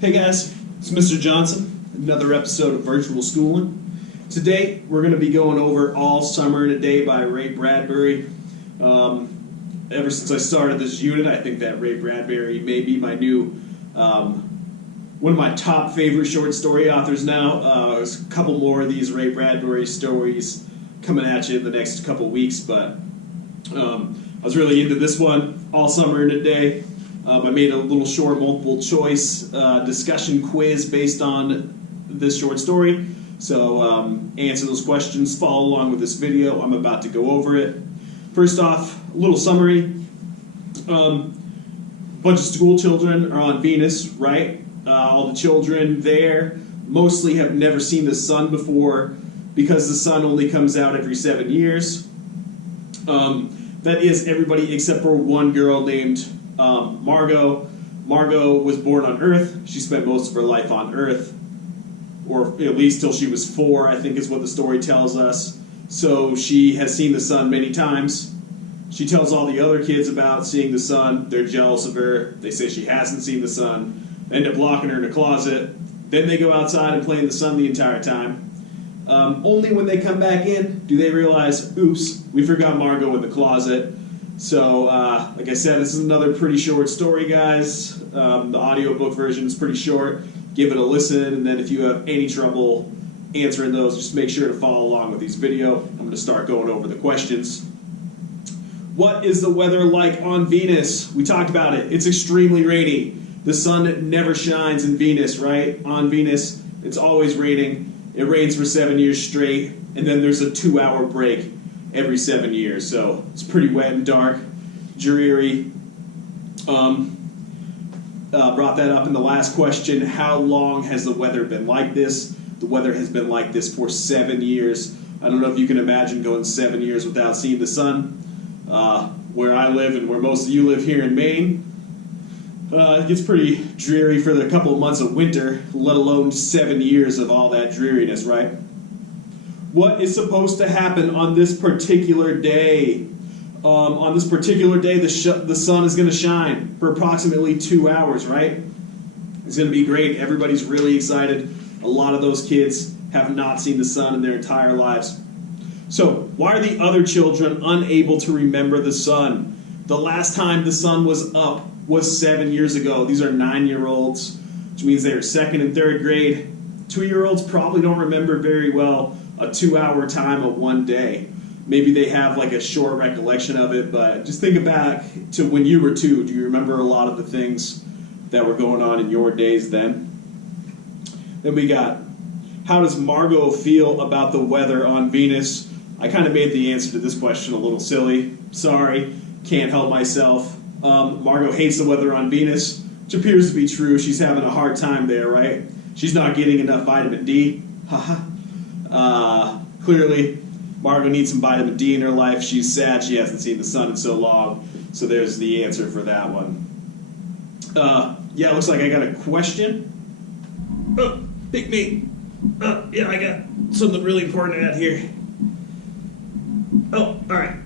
Hey guys, it's Mr. Johnson, another episode of Virtual Schoolin. Today we're going to be going over All Summer in a Day by Ray Bradbury. Ever since I started this unit, I think that Ray Bradbury may be my new, one of my top favorite short story authors now. There's a couple more of these Ray Bradbury stories coming at you in the next couple weeks, but I was really into this one, All Summer in a Day. I made a little short multiple choice discussion quiz based on this short story. So answer those questions, follow along with this video. I'm about to go over it. First off, a little summary. Bunch of school children are on Venus, right? All the children there mostly have never seen the sun before because the sun only comes out every 7 years. That is everybody except for one girl named Margo. Margo was born on Earth. She spent most of her life on Earth, or at least till she was 4, I think is what the story tells us. So she has seen the sun many times. She tells all the other kids about seeing the sun. They're jealous of her. They say she hasn't seen the sun. They end up locking her in a closet. Then they go outside and play in the sun the entire time. Only when they come back in do they realize, oops, we forgot Margo in the closet. So, like I said, this is another pretty short story, guys. The audiobook version is pretty short. Give it a listen, and then if you have any trouble answering those, just make sure to follow along with these video. I'm going to start going over the questions. What is the weather like on Venus? We talked about it. It's extremely rainy. The sun never shines in Venus, right? On Venus, it's always raining. It rains for 7 years straight, and then there's a 2-hour break every 7 years, so it's pretty wet and dark, dreary. Brought that up in the last question. How long has the weather been like this? The weather has been like this for 7 years. I don't know if you can imagine going 7 years without seeing the sun. Where I live and where most of you live here in Maine, it gets pretty dreary for the couple of months of winter, let alone 7 years of all that dreariness, right? What is supposed to happen on this particular day? On this particular day, the sun is going to shine for approximately 2 hours, right? It's going to be great. Everybody's really excited. A lot of those kids have not seen the sun in their entire lives. So, why are the other children unable to remember the sun? The last time the sun was up was 7 years ago. These are 9-year-olds, which means they're 2nd and 3rd grade. 2-year-olds probably don't remember very well a 2-hour time of one day. Maybe they have like a short recollection of it, but just think back to when you were 2. Do you remember a lot of the things that were going on in your days then? Then we got, how does Margo feel about the weather on Venus? I kind of made the answer to this question a little silly. Sorry, can't help myself. Margo hates the weather on Venus, which appears to be true. She's having a hard time there, right? She's not getting enough vitamin D. Haha. Clearly, Margo needs some vitamin D in her life. She's sad she hasn't seen the sun in so long. So there's the answer for that one. Yeah, looks like I got a question. Oh, pick me. Yeah, I got something really important to add here. Oh, alright.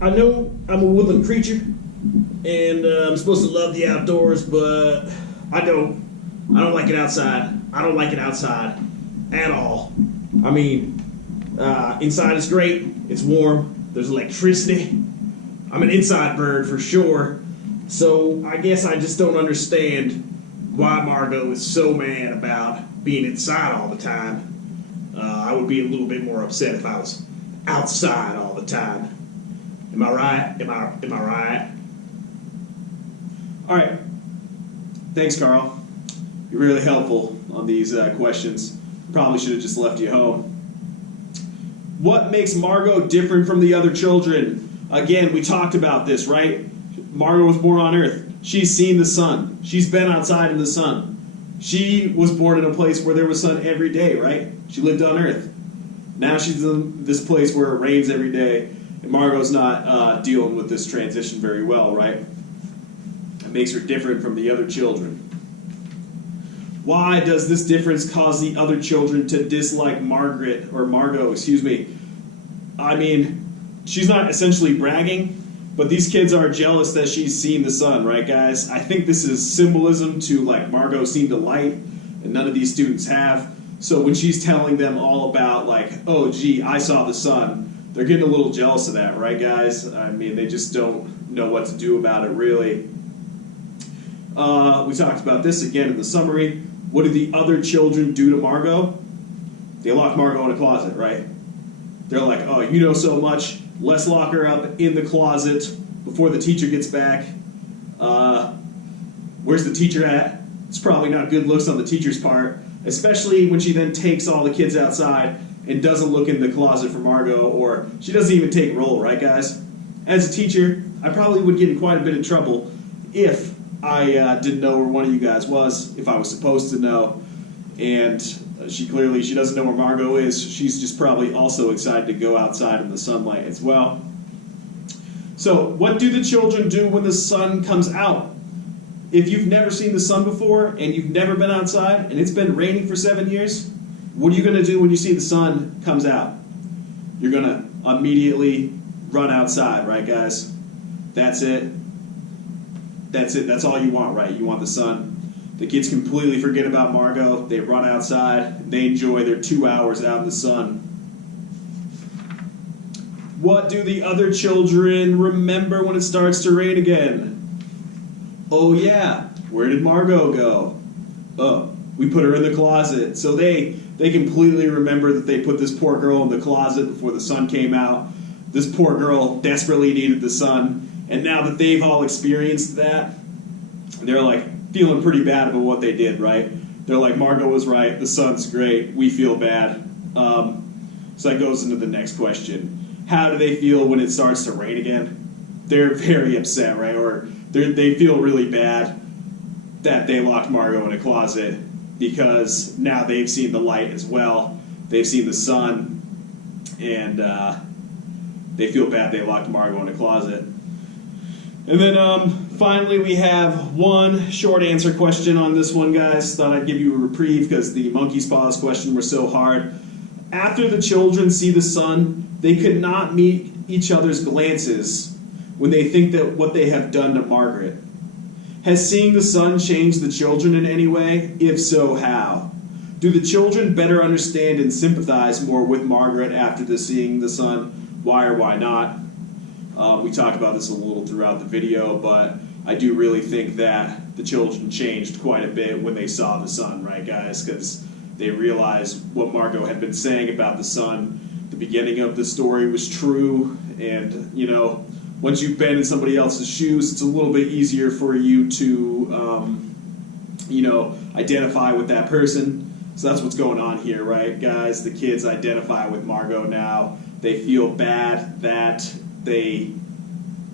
I know I'm a woodland creature, and I'm supposed to love the outdoors, but I don't like it outside. I don't like it outside at all. I mean, inside is great. It's warm. There's electricity. I'm an inside bird for sure. So I guess I just don't understand why Margo is so mad about being inside all the time. I would be a little bit more upset if I was outside all the time. Am I right? Am I right? All right. Thanks, Carl. You're really helpful on these questions. Probably should have just left you home. What makes Margo different from the other children? Again, we talked about this, right? Margo was born on Earth. She's seen the sun. She's been outside in the sun. She was born in a place where there was sun every day, right? She lived on Earth. Now she's in this place where it rains every day, and Margo's not dealing with this transition very well, right? It makes her different from the other children. Why does this difference cause the other children to dislike Margo, I mean, she's not essentially bragging. But these kids are jealous that she's seen the sun, right, guys? I think this is symbolism to, like, Margo seen the light, and none of these students have. So when she's telling them all about, like, oh, gee, I saw the sun, they're getting a little jealous of that, right, guys? I mean, they just don't know what to do about it, really. We talked about this again in the summary. What did the other children do to Margo? They locked Margo in a closet, right? They're like, oh, you know so much. Let's lock her up in the closet before the teacher gets back. Where's the teacher at? It's probably not good looks on the teacher's part, especially when she then takes all the kids outside and doesn't look in the closet for Margo, or she doesn't even take roll, right, guys? As a teacher, I probably would get in quite a bit of trouble if I didn't know where one of you guys was, if I was supposed to know, and she doesn't know where Margo is. She's just probably also excited to go outside in the sunlight as well. So, what do the children do when the sun comes out? If you've never seen the sun before, and you've never been outside, and it's been raining for 7 years, what are you going to do when you see the sun comes out? You're going to immediately run outside, right, guys? That's it. That's it. That's all you want, right? You want the sun. The kids completely forget about Margo. They run outside. They enjoy their 2 hours out in the sun. What do the other children remember when it starts to rain again? Oh, yeah. Where did Margo go? Oh, we put her in the closet. So they completely remember that they put this poor girl in the closet before the sun came out. This poor girl desperately needed the sun. And now that they've all experienced that, they're like feeling pretty bad about what they did, right? They're like, Margo was right, the sun's great, we feel bad. So that goes into the next question. How do they feel when it starts to rain again? They're very upset, right? Or they feel really bad that they locked Margo in a closet because now they've seen the light as well. They've seen the sun, and they feel bad they locked Margo in a closet. And then finally we have one short answer question on this one, guys. Thought I'd give you a reprieve because the monkey's paws question was so hard. After the children see the sun, they could not meet each other's glances when they think that what they have done to Margaret. Has seeing the sun changed the children in any way? If so, how? Do the children better understand and sympathize more with Margaret after seeing the sun? Why or why not? We talked about this a little throughout the video, but I do really think that the children changed quite a bit when they saw the sun, right, guys? Because they realized what Margo had been saying about the sun. The beginning of the story was true, and, you know, once you've been in somebody else's shoes, it's a little bit easier for you to, identify with that person. So that's what's going on here, right, guys? The kids identify with Margo now. They feel bad that they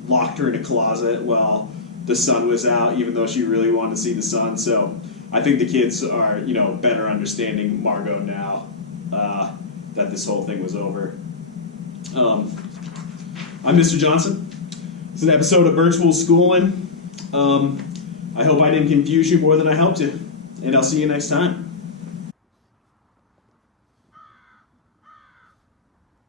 locked her in a closet while the sun was out, even though she really wanted to see the sun. So I think the kids are, better understanding Margo now that this whole thing was over. I'm Mr. Johnson. It's an episode of Virtual Schoolin. I hope I didn't confuse you more than I helped you. And I'll see you next time.